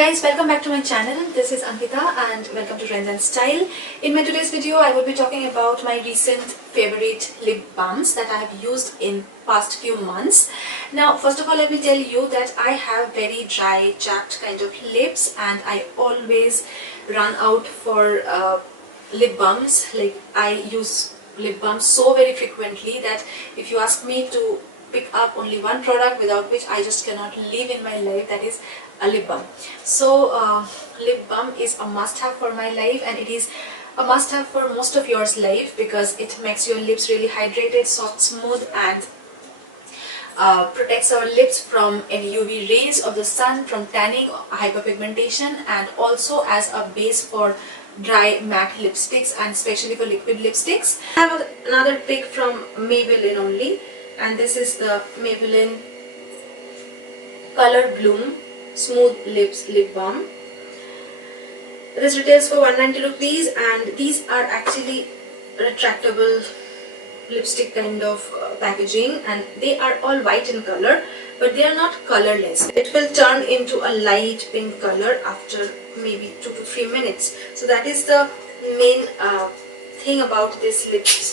guys, welcome back to my channel. This is Ankita and welcome to Trends and Style. In my today's video, I will be talking about my recent favorite lip balms that I have used in past few months. Now, first of all, let me tell you that I have very dry, chapped kind of lips and I always run out for lip balms. Like, I use lip balms so very frequently that if you ask me to pick up only one product without which I just cannot live in my life, that is a lip balm. So lip balm is a must-have for my life, and it is a must-have for most of yours life because it makes your lips really hydrated, soft, smooth, and protects our lips from any UV rays of the sun, from tanning, hyperpigmentation, and also as a base for dry matte lipsticks and especially for liquid lipsticks. I have another pick from Maybelline only, and this is the Maybelline Color Bloom Smooth Lips Lip Balm. This retails for 190 rupees, and these are actually retractable lipstick kind of packaging, and they are all white in color, but they are not colorless. It will turn into a light pink color after maybe 2 to 3 minutes. So that is the main thing about this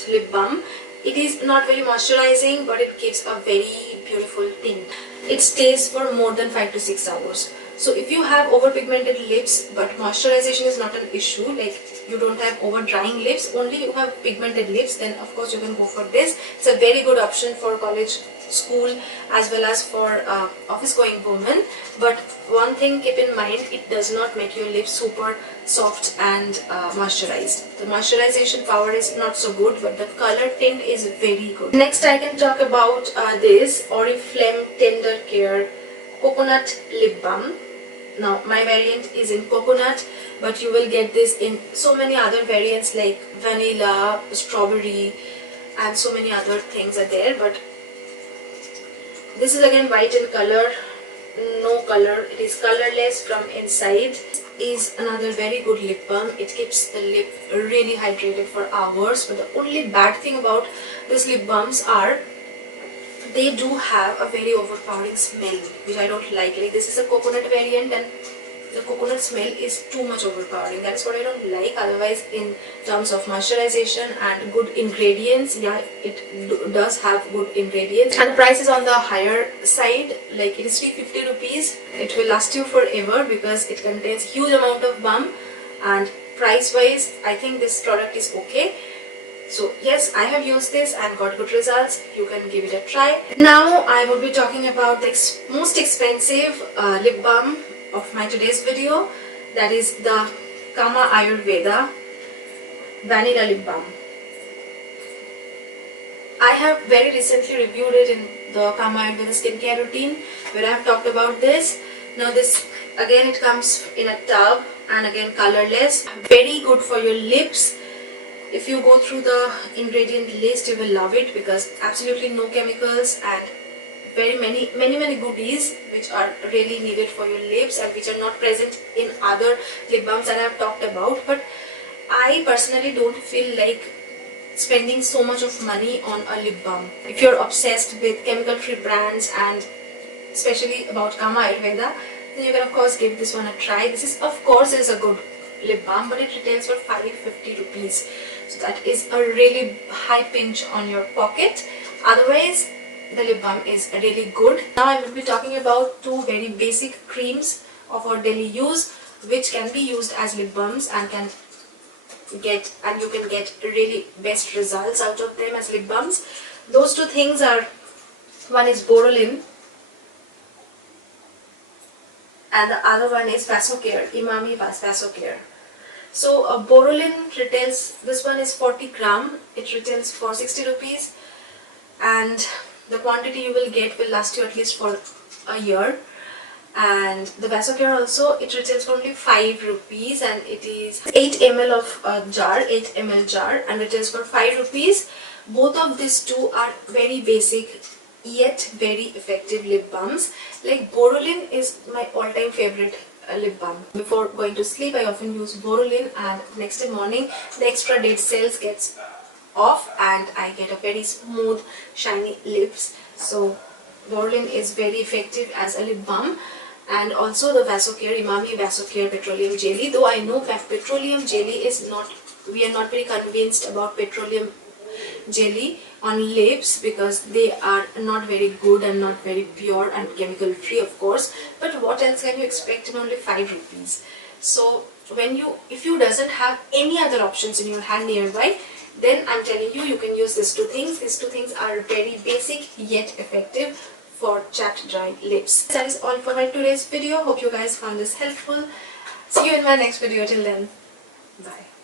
lip balm. It is not very moisturizing, but it gives a very beautiful tint. It stays for more than 5 to 6 hours. So if you have overpigmented lips but moisturization is not an issue, like you don't have over drying lips, only you have pigmented lips, then of course you can go for this. It's a very good option for college, school, as well as for office going women. But one thing, keep in mind, it does not make your lips super soft and moisturized. The moisturization power is not so good, but the color tint is very good. Next I can talk about this Oriflame Tender Care Coconut Lip Balm. Now my variant is in coconut, but you will get this in so many other variants like vanilla, strawberry, and so many other things are there. But this is again white in color, no color, it is colorless from inside. Is another very good lip balm. It keeps the lip really hydrated for hours. But the only bad thing about these lip balms are they do have a very overpowering smell, which I don't like. Like, this is a coconut variant and the coconut smell is too much overpowering. That is what I don't like. Otherwise, in terms of moisturization and good ingredients, yeah, it does have good ingredients. And the price is on the higher side, like it is 350 rupees. It will last you forever because it contains huge amount of balm, and price wise, I think this product is okay. So yes, I have used this and got good results. You can give it a try. Now I will be talking about the most expensive lip balm of my today's video. That is the Kama Ayurveda Vanilla Lip Balm. I have very recently reviewed it in the Kama Ayurveda skincare routine where I have talked about this. Now this again, it comes in a tub and again colorless. Very good for your lips. If you go through the ingredient list, you will love it because absolutely no chemicals and very many goodies which are really needed for your lips and which are not present in other lip balms that I have talked about. But I personally don't feel like spending so much of money on a lip balm. If you're obsessed with chemical-free brands and especially about Kama Ayurveda, then you can of course give this one a try. This is of course is a good lip balm, but it retails for 550 rupees. So that is a really high pinch on your pocket. Otherwise, the lip balm is really good. Now I will be talking about two very basic creams of our daily use, which can be used as lip balms and you can get really best results out of them as lip balms. Those two things are, one is Boroline and the other one is vasocare, Emami vasocare. So Boroline retails, this one is 40 gram, it retails for 60 rupees, and the quantity you will get will last you at least for a year. And the vasocare also, it retails for only 5 rupees and it is 8 ml of jar, 8 ml jar, and retails for 5 rupees. Both of these two are very basic yet very effective lip balms. Like, Boroline is my all-time favorite lip balm. Before going to sleep, I often use Boroline, and next day morning the extra dead cells gets off and I get a very smooth shiny lips. So Boroline is very effective as a lip balm. and also the vasocare, Emami vasocare petroleum jelly. Though I know that petroleum jelly is not, we are not very convinced about petroleum jelly on lips because they are not very good and not very pure and chemical free, of course. But what else can you expect in only 5 rupees? So if you doesn't have any other options in your hand nearby, then I'm telling you, you can use these 2 things. These 2 things are very basic yet effective for chapped dry lips. That is all for my today's video. Hope you guys found this helpful. See you in my next video. Till then, bye.